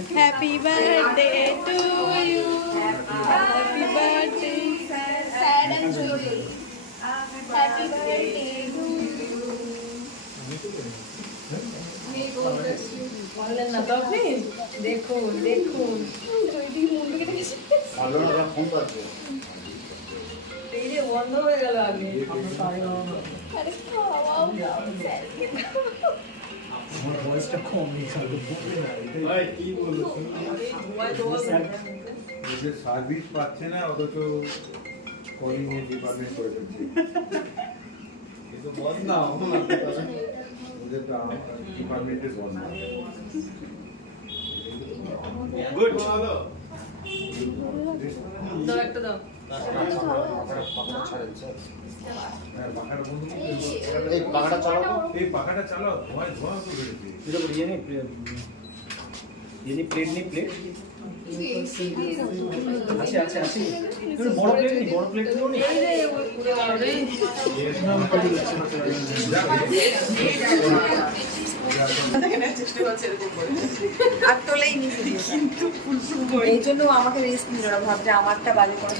Happy birthday to you. Happy birthday. Sad and joyful. Happy birthday to you. দেখুন দেখুন এই যে বন্ধ হয়ে গেল আগে বয়সটা কম নেই না এটাই কি বলব ঘুমায় তো বলবে না। সার্ভিস পাচ্ছে না অথচ কলিং এর ডিপার্টমেন্ট করে ফেলছে কিন্তু না ওদের তো ডিপার্টমেন্টের বন্ধ। গুড দাও একটা দাও। পাখাটা বন্ধ এই পাখাটা এই পাখাটা চালাও ধোঁয়া তো এটা নেই প্লেট জন্য আমাকে রেস্ট নিল না ভাবছে আমারটা বাজে কোনো